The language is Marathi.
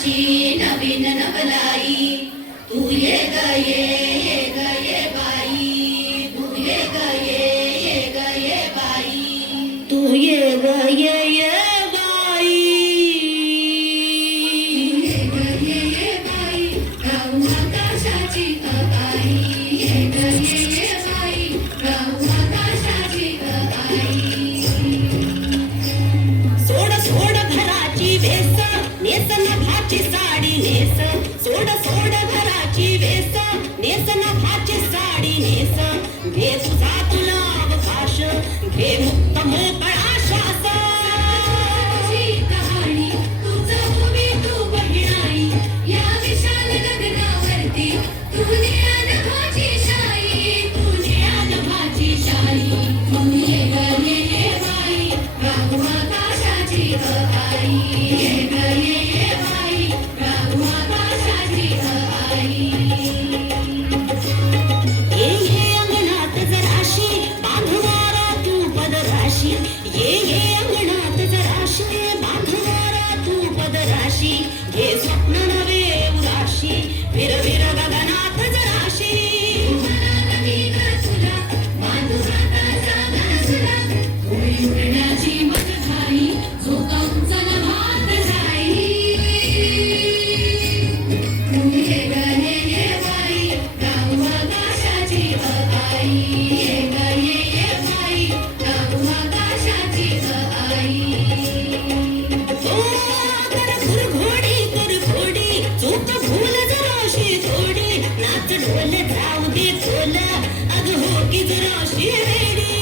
नवीन नवलाई तू ये ग ये बाई तू ये ग ये बाई तू ये ग ये बाई ये बाई गाऊ आकाशाची आई ये ग ये बाई गाऊ आकाशाची आई सोड सोड घराची वेस नेस नभाची साडी नेस सोड सोड घराची वेस नेस नभाची साडी नेस घे तुझा तुला अवकाश घे मुक्त मोकळा श्वास कहाणी तुझं भूमी तू बघणाई या विशाल गगनावरती तुझे अनभाची शाई तुझे अनभाची शाई तू ये बाई गाऊ आकाशाची आई ये बाई गाऊ आकाशाची आई ये अंगणात जराशी बांधणारा तू पदराशी ये अंगणात जराशी बांधणारा तू पदराशी हे स्वप्न नवे उराशी विर विर गगनात जराशी उडण्याची मत घाई जो कंचन भात जाई तू ये बाई गाऊ आकाशाची आई ये बाई गाऊ आकाशाची आई कर घोडी चूक भूल जराशी थोडी नाच ढोल जाऊ दे खोल अग हो की जराशी रेडी